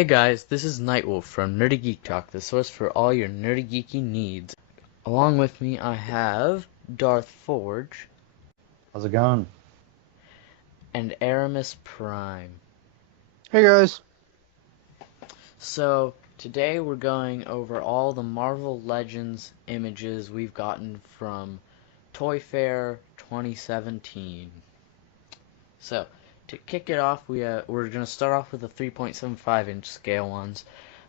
Hey guys, this is NightWolf from Nerdy Geek Talk, the source for all your nerdy geeky needs. Along with me I have Darth Forge How's it going? and Erimus Prime. Hey guys. So, today we're going over all the Marvel Legends images we've gotten from ToyFair 2017. So, to kick it off, we're going to start off with the 3.75-inch scale ones,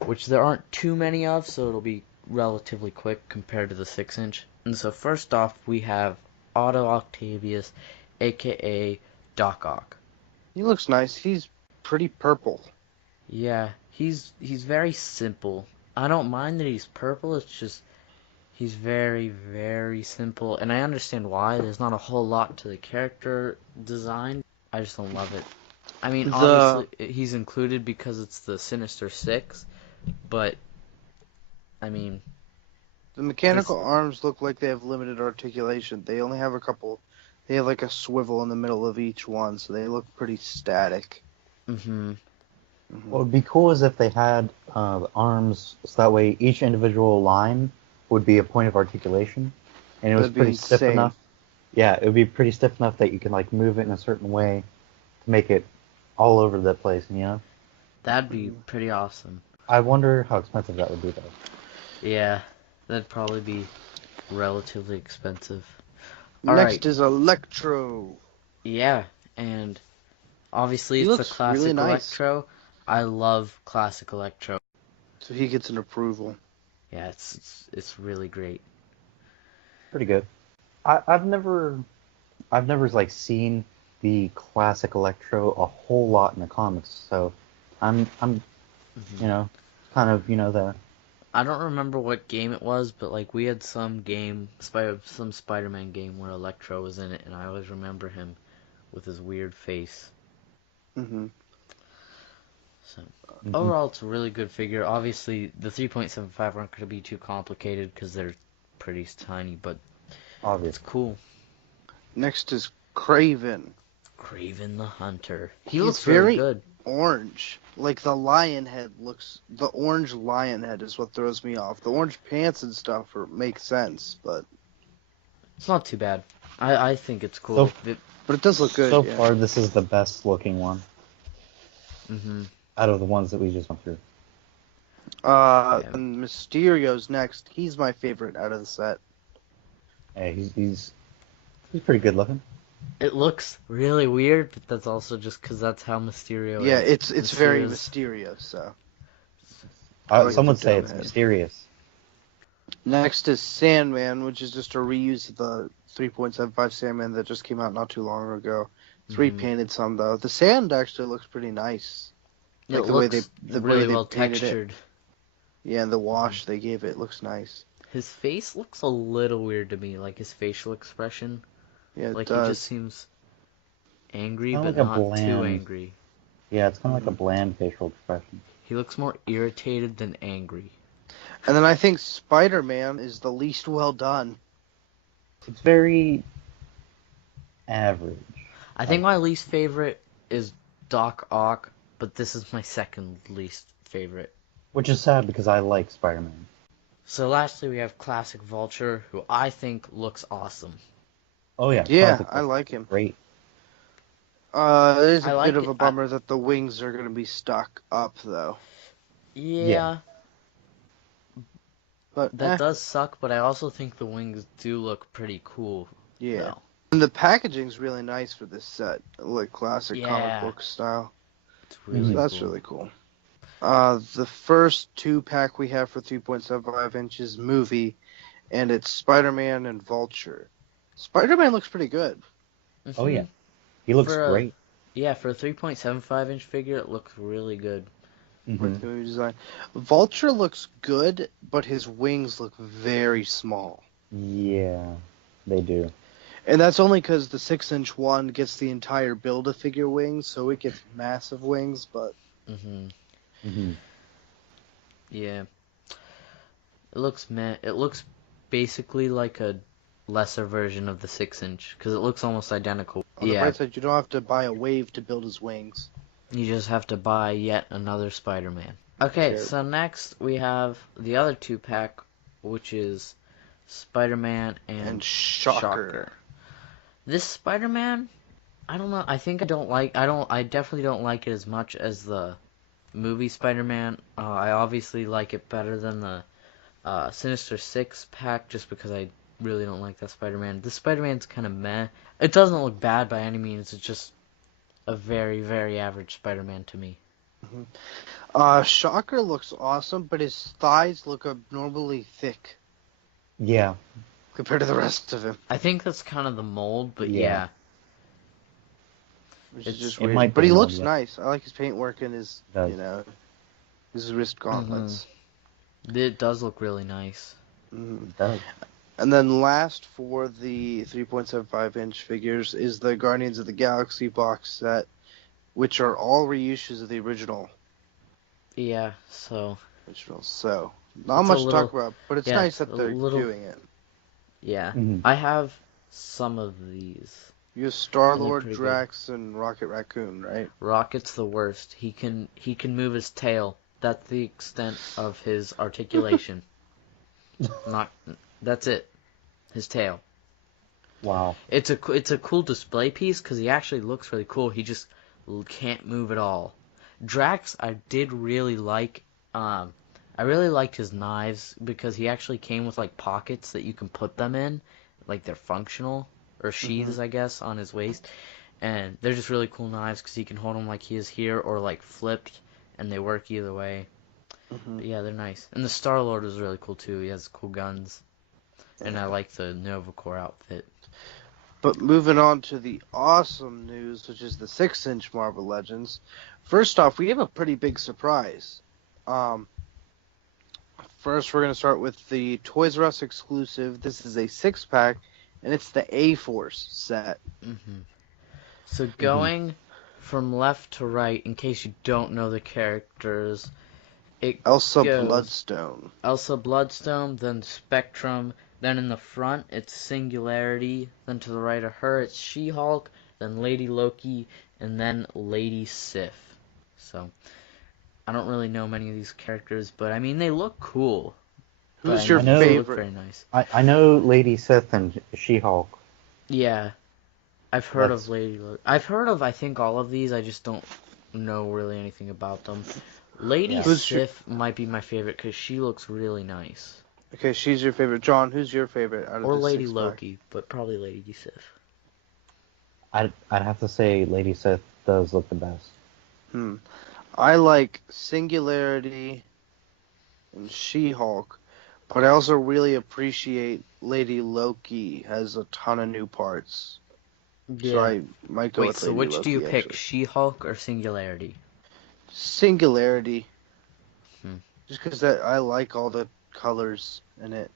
which there aren't too many of, so it'll be relatively quick compared to the 6-inch. And so first off, we have Otto Octavius, aka Doc Ock. He looks nice. He's pretty purple. Yeah, he's very simple. I don't mind that he's purple, it's just he's very, very simple, and I understand why. There's not a whole lot to the character design. I just don't love it. I mean, obviously, he's included because it's the Sinister Six, but, I mean... The mechanical arms look like they have limited articulation. They only have they have like a swivel in the middle of each one, so they look pretty static. Mm-hmm. What would be cool is if they had the arms, so that way each individual line would be a point of articulation, and it was pretty stiff enough. Yeah, it would be pretty stiff enough that you can like move it in a certain way to make it all over the place, you know? That'd be pretty awesome. I wonder how expensive that would be, though. Yeah, that'd probably be relatively expensive. Next is Electro. Yeah, and obviously it's a classic really nice. Electro. I love classic Electro. So he gets an approval. Yeah, it's really great. Pretty good. I've never like seen the classic Electro a whole lot in the comics, so I'm you know, kind of, you know, the... I don't remember what game it was, but like we had some Spider-Man game where Electro was in it, and I always remember him with his weird face. So overall, it's a really good figure. Obviously, the 3.75 aren't going to be too complicated because they're pretty tiny, but it's cool. Next is Kraven. Kraven the Hunter. He looks very good. Orange. Like the lion head looks... The orange lion head is what throws me off. The orange pants and stuff make sense, but... It's not too bad. I think it's cool. But it does look good. So far, this is the best looking one. Out of the ones that we just went through. And Mysterio's next. He's my favorite out of the set. Hey, he's pretty good looking. It looks really weird, but that's also just because that's how Mysterio is. Yeah, it's very mysterious, so... some would say it's mysterious. Next is Sandman, which is just a reuse of the 3.75 Sandman that just came out not too long ago. It's repainted some, though. The sand actually looks pretty nice. Like the looks really well textured. Yeah, and the wash they gave it looks nice. His face looks a little weird to me, like his facial expression. Yeah, like he just seems angry, but like not too angry. Yeah, it's kind of like a bland facial expression. He looks more irritated than angry. And then I think Spider-Man is the least well done. It's very average. I think my least favorite is Doc Ock, but this is my second least favorite. Which is sad because I like Spider-Man. So lastly, we have Classic Vulture, who I think looks awesome. Oh yeah. Yeah, I like him. Great. It is a bit of a bummer that the wings are going to be stuck up, though. Yeah. But that does suck, but I also think the wings do look pretty cool. Yeah. Though. And the packaging's really nice for this set, like classic comic book style. It's really That's cool. really cool. The first 2-pack we have for 3.75 inches movie, and it's Spider-Man and Vulture. Spider-Man looks pretty good. Oh yeah, he looks great. Yeah, for a 3.75-inch figure, it looks really good. With the movie design. Vulture looks good, but his wings look very small. Yeah, they do. And that's only because the 6-inch one gets the entire Build-A-Figure wings, so it gets massive wings, but... Yeah. It looks basically like a lesser version of the 6-inch, because it looks almost identical. On the bright side, you don't have to buy a wave to build his wings. You just have to buy yet another Spider-Man. Okay, so next we have the other 2-pack, which is Spider-Man and Shocker. This Spider-Man, I don't know. I think I definitely don't like it as much as the movie Spider-Man. I obviously like it better than the Sinister Six pack, just because I really don't like that Spider-Man. This Spider-Man's kind of meh. It doesn't look bad by any means. It's just a very, very average Spider-Man to me. Shocker looks awesome, but his thighs look abnormally thick. Yeah. Compared to the rest of him. I think that's kind of the mold, but yeah. Which is just weird. But he looks nice. I like his paintwork and his, his wrist gauntlets. It does look really nice. It does. And then last for the 3.75-inch figures is the Guardians of the Galaxy box set, which are all reissues of the original. Yeah, so... So, not much to talk about, but it's nice that they're doing it. Yeah, I have some of these. You have Star-Lord, Drax, and Rocket Raccoon, right? Rocket's the worst. He can move his tail. That's the extent of his articulation. That's it. His tail. Wow. It's a cool display piece because he actually looks really cool. He just can't move at all. Drax, I did really like. I really liked his knives because he actually came with like pockets that you can put them in, like they're functional or sheaths, I guess, on his waist, and they're just really cool knives because he can hold them like he is here or like flipped, and they work either way. But yeah, they're nice. And the Star-Lord is really cool too. He has cool guns, and I like the Nova Corps outfit. But moving on to the awesome news, which is the 6-inch Marvel Legends. First off, we have a pretty big surprise. First, we're going to start with the Toys R Us exclusive. This is a 6-pack, and it's the A-Force set. So going from left to right, in case you don't know the characters, Elsa Bloodstone, then Spectrum, then in the front it's Singularity, then to the right of her it's She-Hulk, then Lady Loki, and then Lady Sif. So, I don't really know many of these characters, but I mean, they look cool. Who's your favorite? They look very nice. I know Lady Sif and She-Hulk. Yeah. I've heard of Lady Loki. I've heard of, I think, all of these. I just don't know really anything about them. Lady Sif might be my favorite because she looks really nice. Okay, she's your favorite. John, who's your favorite out of or the Lady 6-pack? Loki, but probably Lady Sif. I'd have to say Lady Sif does look the best. I like Singularity and She-Hulk, but I also really appreciate Lady Loki. Has a ton of new parts. Yeah. So I might go with Lady Loki. So which do you pick, She-Hulk or Singularity? Singularity. Just because I like all the colors in it.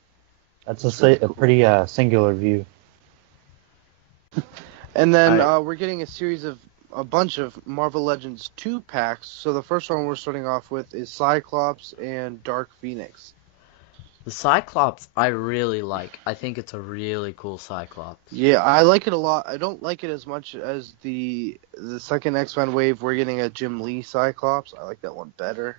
That's a pretty singular view. And then we're getting a bunch of Marvel Legends 2-packs. So the first one we're starting off with is Cyclops and Dark Phoenix. The Cyclops I really like. I think it's a really cool Cyclops. Yeah, I like it a lot. I don't like it as much as the second X-Men wave. We're getting a Jim Lee Cyclops. I like that one better.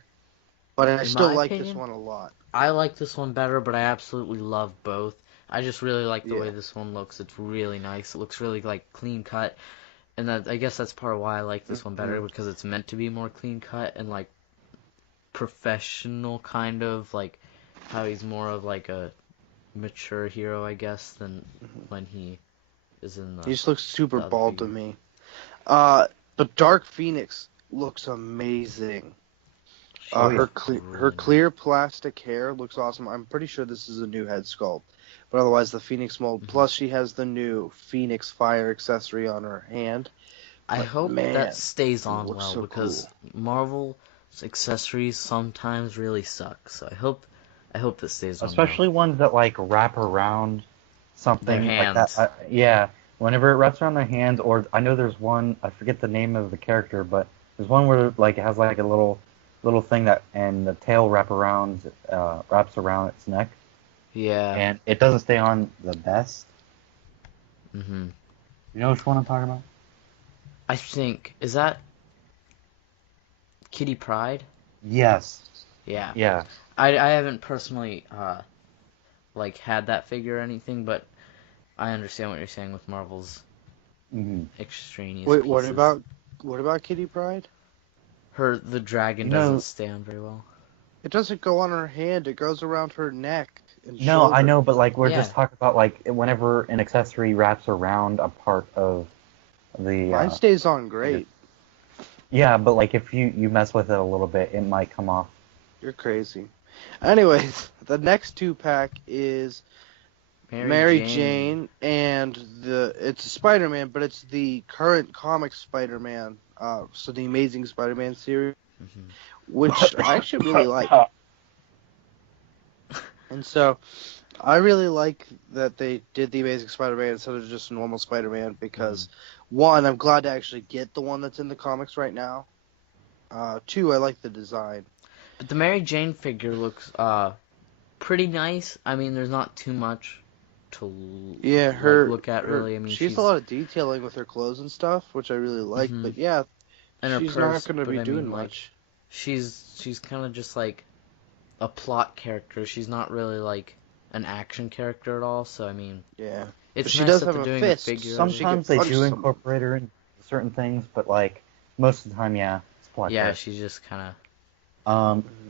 But I still like this one a lot. I like this one better, but I absolutely love both. I just really like the way this one looks. It's really nice. It looks really like clean cut. And I guess that's part of why I like this one better, because it's meant to be more clean cut and like professional, kind of like how he's more of like a mature hero, I guess, than when he is in the... He just looks super bald to me. But Dark Phoenix looks amazing. Her clear plastic hair looks awesome. I'm pretty sure this is a new head sculpt. But otherwise, the Phoenix mold. Plus, she has the new Phoenix Fire accessory on her hand. I hope that stays on well, because Marvel's accessories sometimes really suck. So I hope this stays on well. Especially ones that like wrap around something like that. Yeah, whenever it wraps around their hands, or I know there's one, I forget the name of the character, but there's one where like it has like a little thing that, and the tail wraps around its neck. Yeah. And it doesn't stay on the best. You know which one I'm talking about? I think, is that Kitty Pryde? Yes. Yeah. Yeah. I haven't personally like had that figure or anything, but I understand what you're saying with Marvel's extraneous Wait, pieces. what about Kitty Pryde? The dragon doesn't stand very well. It doesn't go on her hand. It goes around her neck and No, shoulder. I know, but like we're just talking about like whenever an accessory wraps around a part of the. Mine stays on great. Yeah, but like if you mess with it a little bit, it might come off. You're crazy. Anyways, the next 2-pack is Mary Jane, and it's a Spider-Man, but it's the current comic Spider-Man. So the Amazing Spider-Man series, which I actually really like. And so I really like that they did the Amazing Spider-Man instead of just a normal Spider-Man because, one, I'm glad to actually get the one that's in the comics right now. Two, I like the design. But the Mary Jane figure looks pretty nice. I mean, there's not too much to look at, really. I mean, she's a lot of detailing with her clothes and stuff, which I really like. But yeah, and she's not going to be doing much. She's kind of just like a plot character. She's not really like an action character at all. So I mean, yeah, it's she nice does that have they're a doing fist. a figure. Sometimes they do incorporate her in certain things, but like most of the time, yeah, it's plot. Yeah, she's just kind of.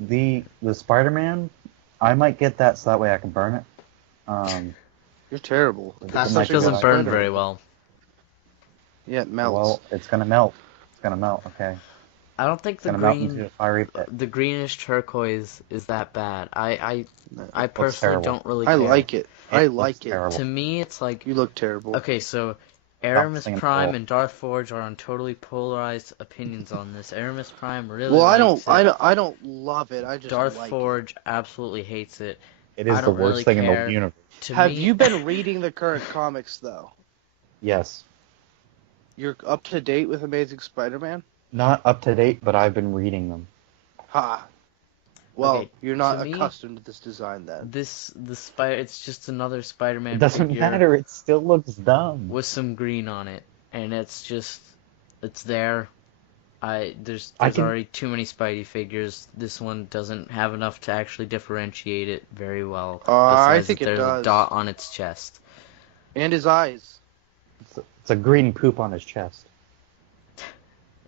The Spider-Man, I might get that so that way I can burn it. You're terrible. That stuff doesn't burn very well. Yeah, it melts. Well, it's gonna melt. It's gonna melt. Okay. I don't think the greenish turquoise is that bad. I personally don't really care. I like it. I like it. Terrible. To me, it's like you look terrible. Okay, so Erimus Prime and Darth Forge are on totally polarized opinions on this. Erimus Prime really likes it. I don't love it. I just Darth like Forge absolutely hates it. It is the worst thing in the universe. Have you been reading the current comics though? Yes. You're up to date with Amazing Spider-Man? Not up to date, but I've been reading them. Ha. Well, you're not accustomed to this design then. It's just another Spider-Man. It doesn't matter. It still looks dumb. With some green on it, and it's there. There's already too many Spidey figures. This one doesn't have enough to actually differentiate it very well. I think it does. There's a dot on its chest. And his eyes. It's a green poop on his chest.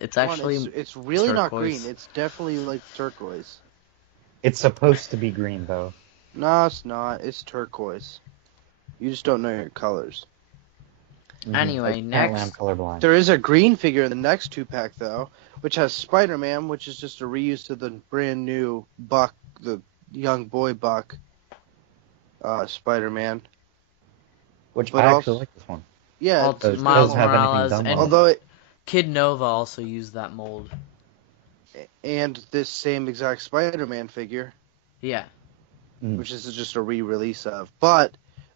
It's actually it's really turquoise. Not green. It's definitely like turquoise. It's supposed to be green though. No, it's not. It's turquoise. You just don't know your colors. Anyway, next there is a green figure in the next 2-pack though, which has Spider-Man, which is just a reuse of the brand new Buck, the young boy Buck, Spider-Man. I actually like this one. Yeah, Miles Morales, and Kid Nova also used that mold. And this same exact Spider-Man figure. Yeah. Which is just a re-release of. But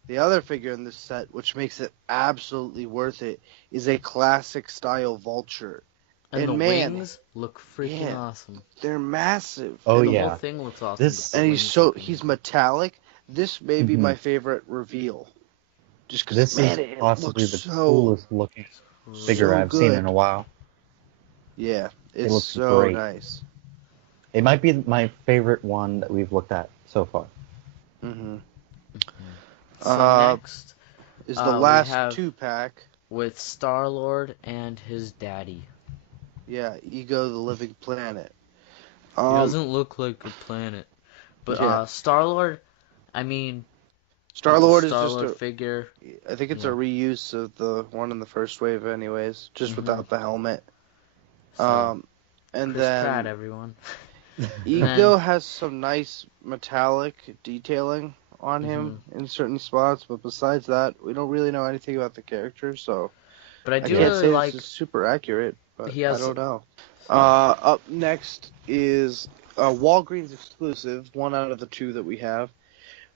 the other figure in this set, which makes it absolutely worth it, is a classic style Vulture. And the wings look freaking awesome. They're massive. Oh, and yeah. The whole thing looks awesome. And he's metallic. This may be my favorite reveal. Just because, this is possibly the coolest looking figure I've seen in a while. Yeah, it's so great. Nice. It might be my favorite one that we've looked at so far. So next is the last 2-pack with Star-Lord and his daddy. Yeah, Ego the Living Planet. He doesn't look like a planet, but Star-Lord. I mean, Star-Lord is just a figure. I think it's a reuse of the one in the first wave, anyways, just without the helmet. So, and Chris then Pratt, everyone. Ego has some nice metallic detailing on him in certain spots, but besides that, we don't really know anything about the character. So, but I can't really say like. This is super accurate, but I don't know. Up next is Walgreens exclusive, one out of the 2 that we have.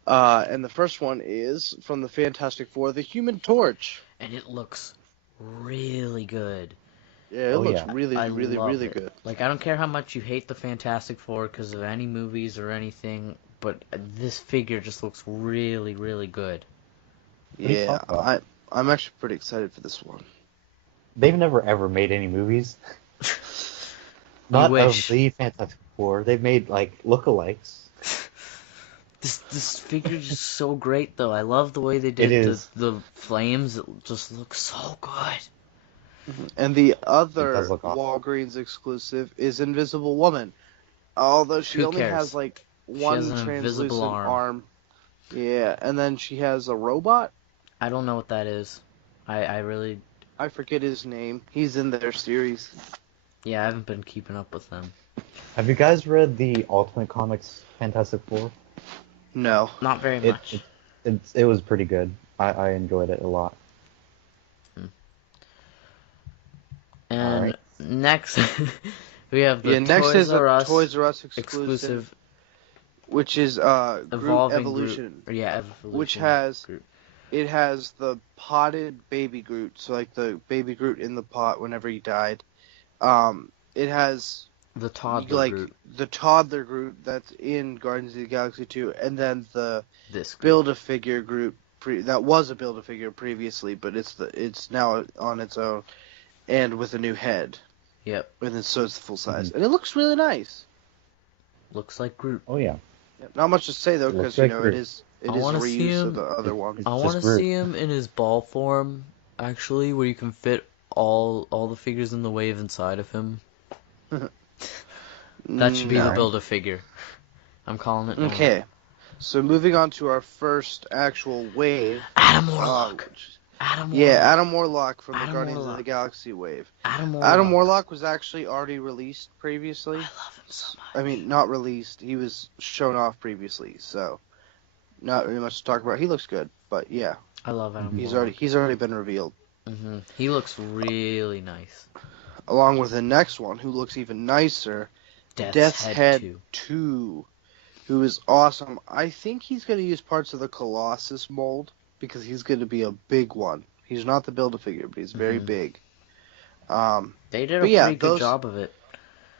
And the first one is from the Fantastic Four, the Human Torch. And it looks really good. Yeah, it looks really good. Like, I don't care how much you hate the Fantastic Four because of any movies or anything, but this figure just looks really, really good. Yeah, I'm actually pretty excited for this one. They've never ever made any movies. Not of wish. the Fantastic Four. They've made like lookalikes. This figure is just so great, though. I love the way they It did is. the flames. It just looks so good. And the It does other look awesome. Walgreens exclusive is Invisible Woman. Although she Who only cares? has like She has one an invisible translucent arm. arm. Yeah, and then she has a robot. I don't know what that is. I really... I forget his name. He's in their series. Yeah, I haven't been keeping up with them. Have you guys read the Ultimate Comics Fantastic Four? No. Not very much. It was pretty good. I enjoyed it a lot. And Alright. next, we have the next Toys is a R Us Toys R Us exclusive which is Groot Evolving Evolution, Groot. Yeah, Evolution. which has Groot. it has the potted baby Groot, so like the baby Groot in the pot whenever he died. It has The toddler like Groot. the toddler Groot that's in Guardians of the Galaxy 2, and then the This Groot. Build-A-Figure Groot that was a Build-A-Figure previously, but it's now on its own and with a new head. Yep. And then so it's full size, and it looks really nice. Looks like Groot. Oh yeah. Not much to say though, It looks because like it Groot. is I a wanna see reuse him- of the other one. I It's want to just Groot. see him in his ball form, actually, where you can fit all the figures in the wave inside of him. That should be the No. Build-A-Figure. I'm calling it now. Okay, so moving on to our first actual wave. Adam Warlock. Adam Warlock. Yeah, Adam Warlock from the Adam Guardians of Warlock. the Galaxy wave. Adam Warlock. Adam Warlock was actually already released previously. I love him so much. I mean, not released. He was shown off previously, so not really much to talk about. He looks good, but yeah, I love Adam he's Warlock. already been revealed. He looks really nice. Along with the next one, who looks even nicer, Death's Head 2. 2, who is awesome. I think he's going to use parts of the Colossus mold because he's going to be a big one. He's not the Build-A-Figure, but he's very big. They did a But yeah, pretty good those- job of it.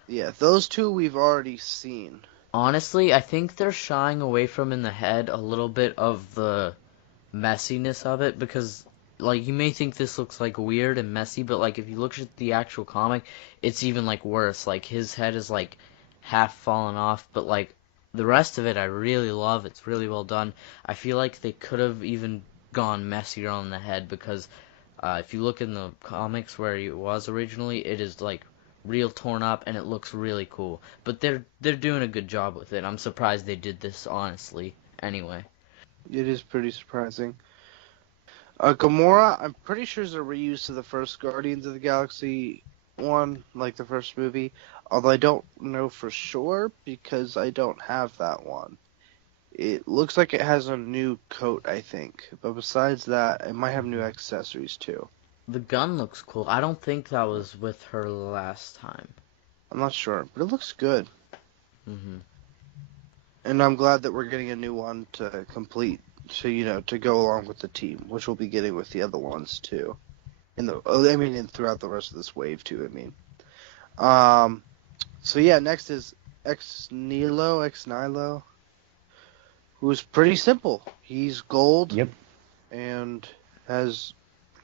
Yeah, those two we've already seen. Honestly, I think they're shying away from in the head a little bit of the messiness of it because, like, you may think this looks like weird and messy, but like if you look at the actual comic, it's even like worse. Like his head is like half fallen off, but like the rest of it I really love. It's really well done. I feel like they could have even gone messier on the head because if you look in the comics where it was originally, it is like real torn up and it looks really cool. But they're doing a good job with it. I'm surprised they did this, honestly. Anyway. It is pretty surprising. Gamora, I'm pretty sure is a reuse of the first Guardians of the Galaxy one, like the first movie. Although I don't know for sure because I don't have that one. It looks like it has a new coat, I think. But besides that, it might have new accessories too. The gun looks cool. I don't think that was with her last time. I'm not sure, but it looks good. Mhm. And I'm glad that we're getting a new one to complete, so to go along with the team, which we'll be getting with the other ones too. And throughout the rest of this wave too. So yeah, next is Ex Nihilo, who's pretty simple. He's gold. Yep. And has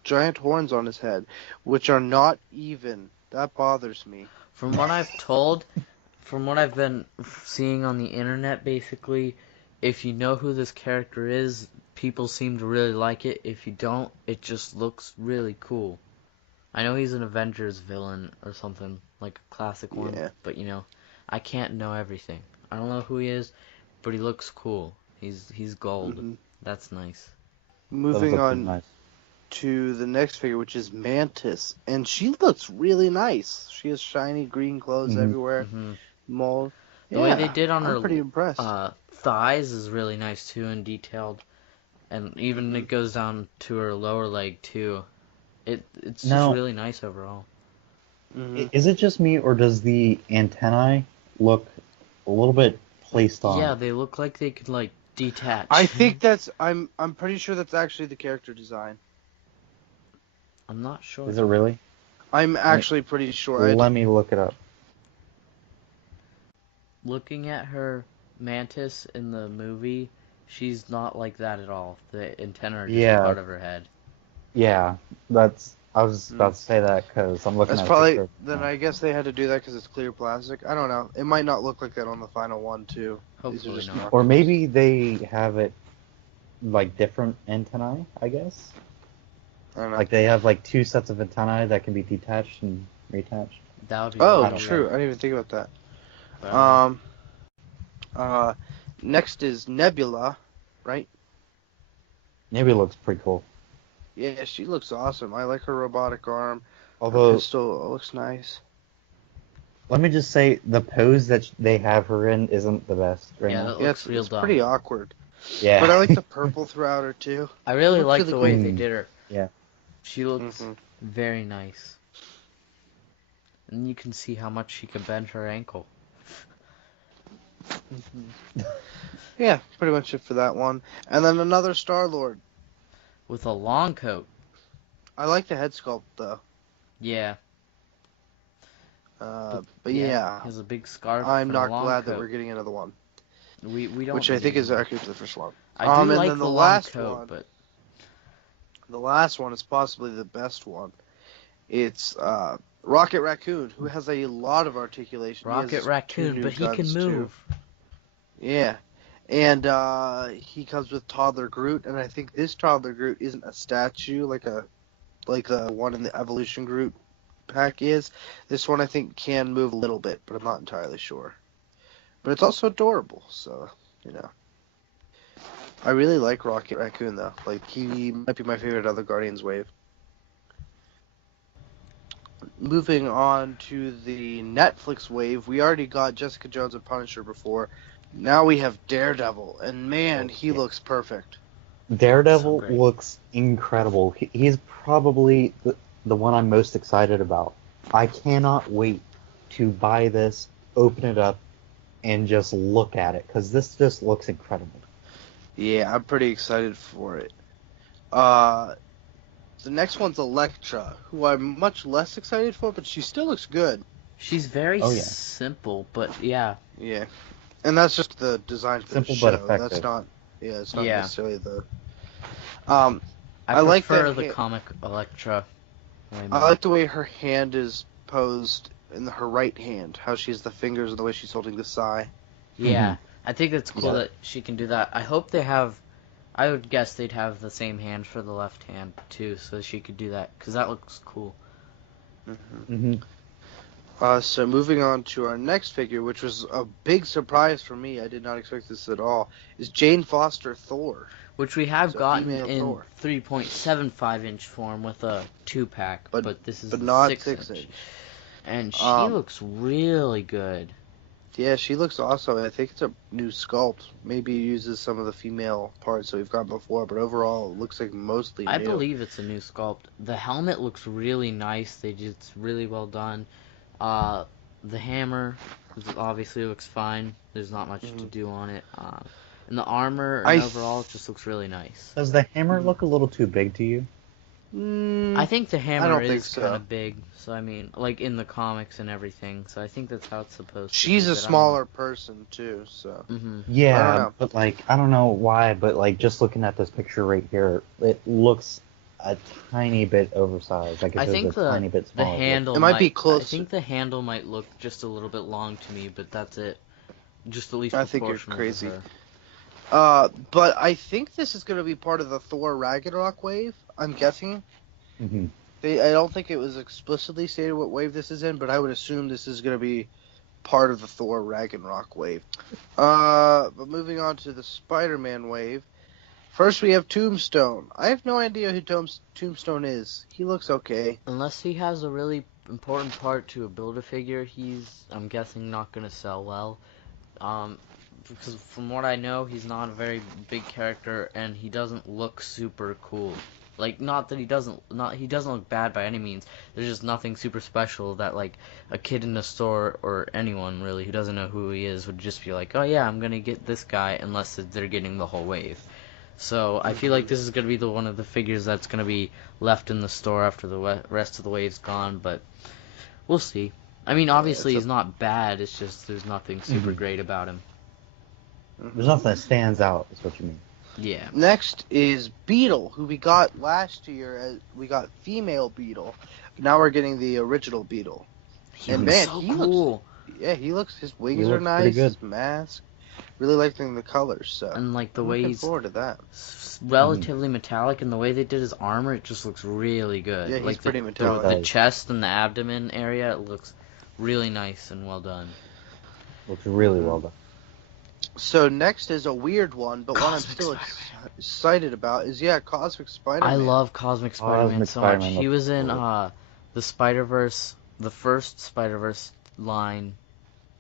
giant horns on his head, which are not even. That bothers me. From what I've been seeing on the internet, basically, if you know who this character is, people seem to really like it. If you don't, it just looks really cool. I know he's an Avengers villain or something, like a classic one, Yeah. but I can't know everything. I don't know who he is, but he looks cool. He's gold. Mhm. That's nice. Moving Those look on nice. to the next figure, which is Mantis, and she looks really nice. She has shiny green clothes everywhere. Mhm. Mold. The way they did on I'm her pretty impressed. thighs is really nice too and detailed, and even it goes down to her lower leg too. It's Now- just really nice overall. Is it just me, or does the antennae look a little bit placed on? Yeah, they look like they could like detach. I think that's. I'm pretty sure that's actually the character design. I'm not sure. Is it really? I'm actually pretty sure. Let me look it up. Looking at her Mantis in the movie, she's not like that at all. The antenna are just Yeah. part of her head. Yeah, that's I was about to say that because I'm looking That's at a probably. picture. Then I guess they had to do that because it's clear plastic. I don't know. It might not look like that on the final one too. These are Hopefully just not. Or maybe they have it like different antennae, I guess. I don't know. Like they have like 2 sets of antennae that can be detached and reattached. That would be Oh, really true. weird. I didn't even think about that. But, Next is Nebula, right? Maybe it looks pretty cool. Yeah, she looks awesome. I like her robotic arm. Her Although, pistol looks nice. let me just say, the pose that they have her in isn't the best right Yeah, now. that Yeah, looks real it's dumb. pretty awkward. Yeah. But I like the purple throughout her too. I really looks like really the way cool. they did her. Yeah. She looks very nice. And you can see how much she can bend her ankle. Yeah, pretty much it for that one. And then another Star-Lord. With a long coat. I like the head sculpt though. Yeah. But He yeah, has a big scarf I'm and a not long glad coat. that we're getting another one. We don't. Which I think need is one. accurate to the first one. I do and like then the long last coat, one, but the last one is possibly the best one. It's Rocket Raccoon, who has a lot of articulation. Rocket Raccoon, but he can move. Too. Yeah. And he comes with Toddler Groot, and I think this Toddler Groot isn't a statue like the one in the Evolution Groot pack is. This one I think can move a little bit, but I'm not entirely sure. But it's also adorable, so I really like Rocket Raccoon though. Like he might be my favorite other Guardians wave. Moving on to the Netflix wave, we already got Jessica Jones and Punisher before. Now we have Daredevil, and man, he looks perfect. Daredevil So looks incredible. He's probably the one I'm most excited about. I cannot wait to buy this, open it up, and just look at it, because this just looks incredible. Yeah, I'm pretty excited for it. The next one's Elektra, who I'm much less excited for, but she still looks good. She's very Oh, yeah. simple, but yeah. Yeah. And that's just the design for Simple the but show. effective. That's not it's not Yeah. necessarily the I like prefer that the comic Elektra. I like the way her hand is posed in her right hand, how she has the fingers and the way she's holding the sai. Yeah, I think it's cool Yeah. that she can do that. I hope they have. I would guess they'd have the same hand for the left hand too, so she could do that because that looks cool. So moving on to our next figure, which was a big surprise for me, I did not expect this at all, is Jane Foster Thor. Which we have So gotten female in Thor. 3.75-inch form with a 2-pack, but this is but the not 6-inch. And she Um, looks really good. Yeah, she looks awesome. I think it's a new sculpt. Maybe it uses some of the female parts that we've got before, but overall it looks like mostly I new. believe it's a new sculpt. The helmet looks really nice. It's really well done. The hammer obviously looks fine. There's not much to do on it. And the armor and overall it just looks really nice. Does the hammer look a little too big to you? I think the hammer think is so. kind of big. So I mean, like in the comics and everything. So I think that's how it's supposed to be. She's a but I don't smaller person too, so. know. Mhm. I don't Yeah, know. but like, I don't know why, but like, just looking at this picture right here, it looks a tiny bit oversized. Like, I it's think a tiny bit the smaller. handle It might be close. I think the handle might look just a little bit long to me, but that's it. Just the least I think you're proportional to crazy. her. But I think this is going to be part of the Thor Ragnarok wave, I'm guessing. Mm-hmm. I don't think it was explicitly stated what wave this is in, but I would assume this is going to be part of the Thor Ragnarok wave. But moving on to the Spider-Man wave. First we have Tombstone. I have no idea who Tombstone is. He looks okay. Unless he has a really important part to a Build-A-Figure, he's, I'm guessing, not going to sell well. Because from what I know, he's not a very big character, and he doesn't look super cool. Like, not that he doesn't look bad by any means. There's just nothing super special that, like, a kid in the store, or anyone, really, who doesn't know who he is, would just be like, oh yeah, I'm gonna get this guy, unless they're getting the whole wave. So, I feel like this is gonna be one of the figures that's gonna be left in the store after the rest of the wave's gone, but we'll see. I mean, obviously he's not bad, it's just there's nothing super great about him. There's nothing that stands out, is what you mean. Yeah. Next is Beetle, who we got last year. We got female Beetle. Now we're getting the original Beetle. He looks so cool. His wings are looks pretty nice, good. his mask. Really liking the colors, so And like the I'm way looking he's forward to that. relatively metallic, and the way they did his armor, it just looks really good. Yeah, he's like pretty the metallic. chest and the abdomen area, it looks really nice and well done. Looks really well done. So next is a weird one, but one I'm Cosmic still Spider-Man. excited about is Cosmic Spider-Man. I love Cosmic Spider-Man so much. He was in the Spider-Verse, the first Spider-Verse line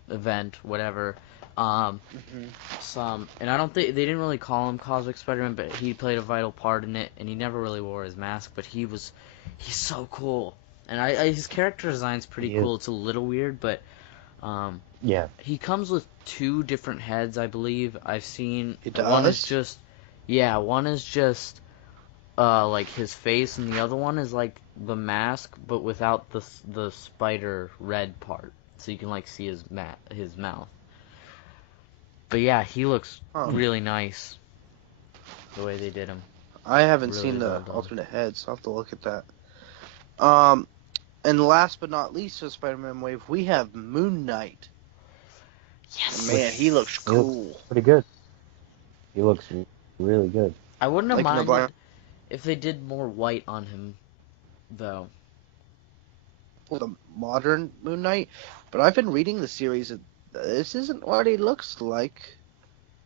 event, whatever. And I don't think they didn't really call him Cosmic Spider-Man, but he played a vital part in it, and he never really wore his mask, but he's so cool. And his character design's pretty cool. It's a little weird, but yeah. He comes with 2 different heads, I believe. I've seen It does? one is just like his face, and the other one is like the mask, but without the spider red part, so you can like see his mouth. But yeah, he looks really nice. The way they did him. I haven't Really seen the well done. alternate heads, so I'll have to look at that. And last but not least for Spider-Man Wave, we have Moon Knight. Yes. Man, he looks cool. He looks pretty good. He looks really good. I wouldn't have Like minded if they did more white on him, though. For the modern Moon Knight, but I've been reading the series, and this isn't what he looks like.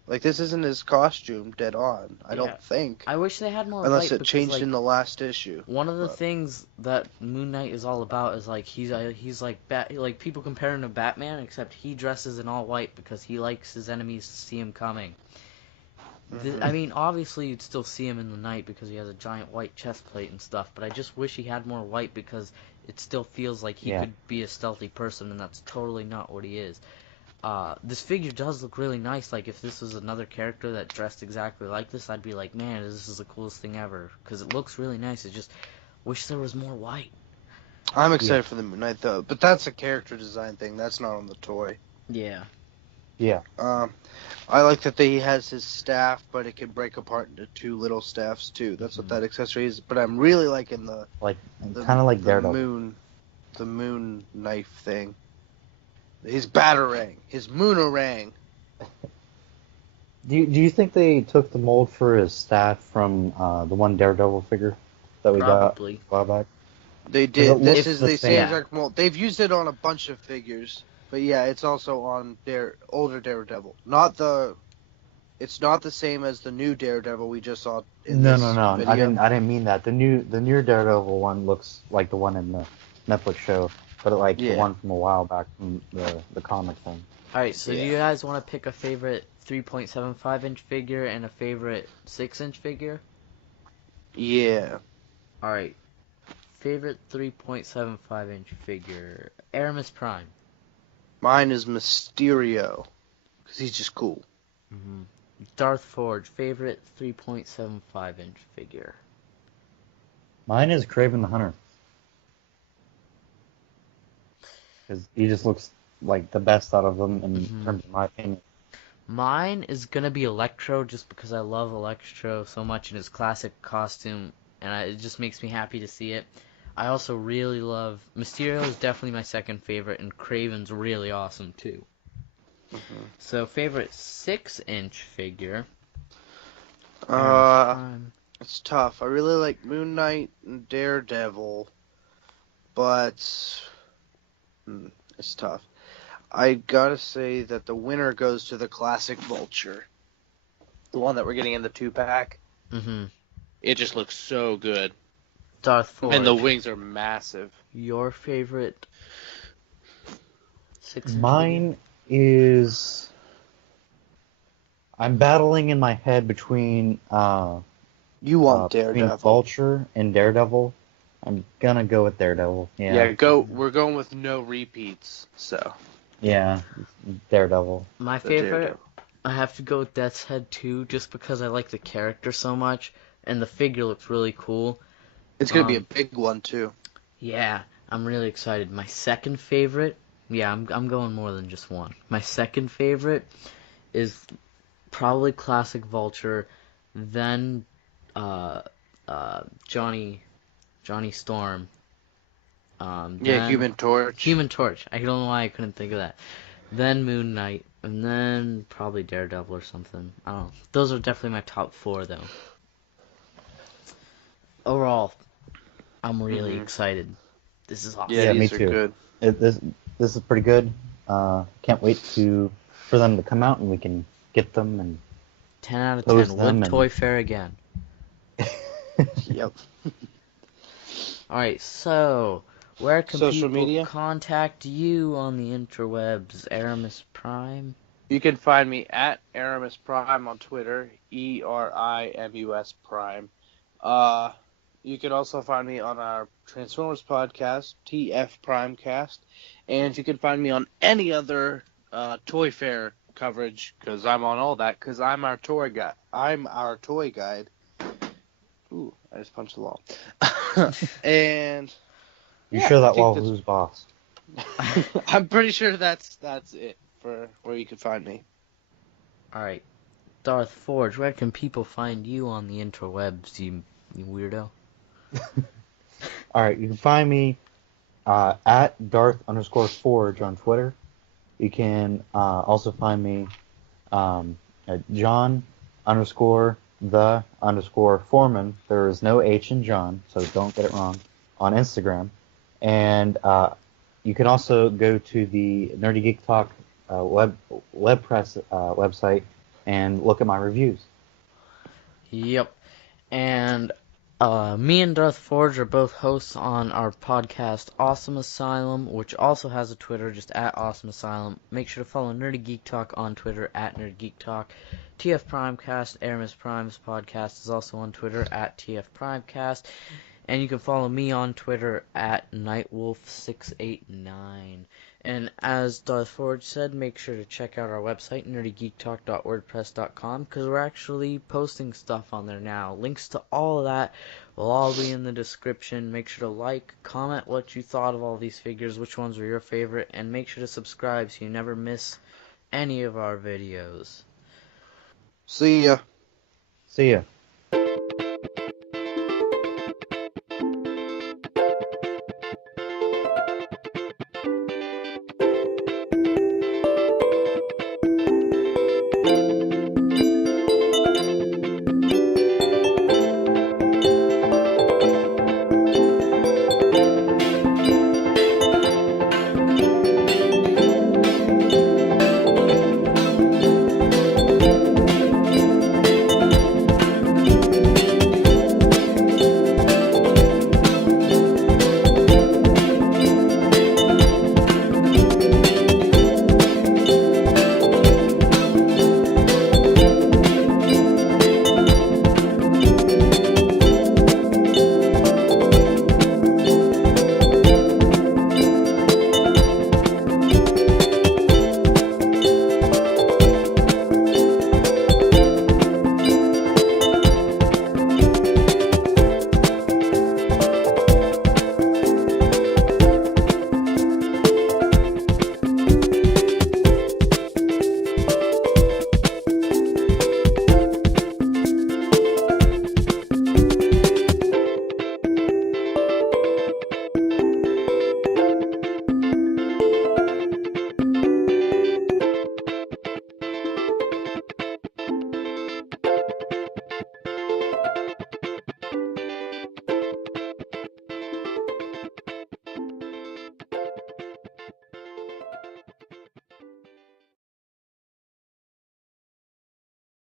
Like, this isn't his costume dead on, I don't think. I wish they had more Unless white it because, changed like, in the last issue. one of the things that Moon Knight is all about is like he's like like people compare him to Batman, except he dresses in all white because he likes his enemies to see him coming. I mean, obviously you'd still see him in the night because he has a giant white chest plate and stuff, but I just wish he had more white because it still feels like he could be a stealthy person, and that's totally not what he is. This figure does look really nice. Like, if this was another character that dressed exactly like this, I'd be like, man, this is the coolest thing ever. Because it looks really nice. I just wish there was more white. I'm excited for the Moon Knight, though. But that's a character design thing. That's not on the toy. Yeah. Yeah. I like that he has his staff, but it can break apart into 2 little staffs, too. That's what that accessory is. But I'm really liking the kind of like Daredevil. The moon knife thing. His batarang, his moonerang. Do you think they took the mold for his staff from the one Daredevil figure that we got a while back? They did. This is the same Yeah. exact mold. They've used it on a bunch of figures, but yeah, it's also on their older Daredevil. It's not the same as the new Daredevil we just saw. No. Video. I didn't mean that. The new Daredevil one looks like the one in the Netflix show, but the one from a while back from the comic thing. Alright, so do you guys want to pick a favorite 3.75 inch figure and a favorite 6 inch figure? Yeah. Alright. Favorite 3.75 inch figure. Erimus Prime. Mine is Mysterio, because he's just cool. Darth Forge. Favorite 3.75 inch figure. Mine is Kraven the Hunter. Because he just looks like the best out of them in terms of my opinion. Mine is gonna be Electro, just because I love Electro so much in his classic costume, and it just makes me happy to see it. I also really love Mysterio is definitely my second favorite, and Kraven's really awesome too. So favorite 6 inch figure. It's tough. I really like Moon Knight and Daredevil, but it's tough. I gotta say that the winner goes to the classic Vulture. The one that we're getting in the 2-pack. It just looks so good. Darth Forge. And the wings are massive. Your favorite 6 inch Mine is... I'm battling in my head between You want Daredevil. between Vulture and Daredevil. I'm gonna go with Daredevil. Yeah, we're going with no repeats, so. Yeah, Daredevil. My favorite, I have to go with Death's Head 2, just because I like the character so much, and the figure looks really cool. It's gonna be a big one too. Yeah, I'm really excited. My second favorite, I'm going more than just one. My second favorite is probably classic Vulture. then Johnny Storm. Then Human Torch. Human Torch. I don't know why I couldn't think of that. Then Moon Knight, and then probably Daredevil or something. I don't know. Those are definitely my top 4, though. Overall, I'm really excited. This is awesome. Yeah, me these are too. good. This is pretty good. Can't wait for them to come out and we can get them and 10 out of post 10. them Would and- ToyFair again. Yep. Alright, so where can Social people media? contact you on the interwebs? Erimus Prime? You can find me at Erimus Prime on Twitter, ERIMUS Prime. You can also find me on our Transformers podcast, TF Primecast, and you can find me on any other Toy Fair coverage, because I'm on all that, because I'm our toy guy. I'm our toy guide. Ooh, I just punched the wall. And You yeah, sure I that think wall that's- who's boss? I'm pretty sure that's it for where you can find me. Alright, Darth Forge, where can people find you on the interwebs, you weirdo? Alright, you can find me at Darth_Forge on Twitter. You can also find me at John_the_Foreman. There is no H in John, so don't get it wrong, on Instagram. And you can also go to the Nerdy Geek Talk WebPress website and look at my reviews. Yep. And me and Darth Forge are both hosts on our podcast Awesome Asylum, which also has a Twitter, just at Awesome Asylum. Make sure to follow Nerdy Geek Talk on Twitter, at Nerdy Geek Talk. TF Primecast, Erimus Prime's podcast, is also on Twitter, at TF Primecast. And you can follow me on Twitter, at NightWolf689. And as Darth Forge said, make sure to check out our website, nerdygeektalk.wordpress.com, because we're actually posting stuff on there now. Links to all of that will all be in the description. Make sure to like, comment what you thought of all these figures, which ones were your favorite, and make sure to subscribe so you never miss any of our videos. See ya. See ya.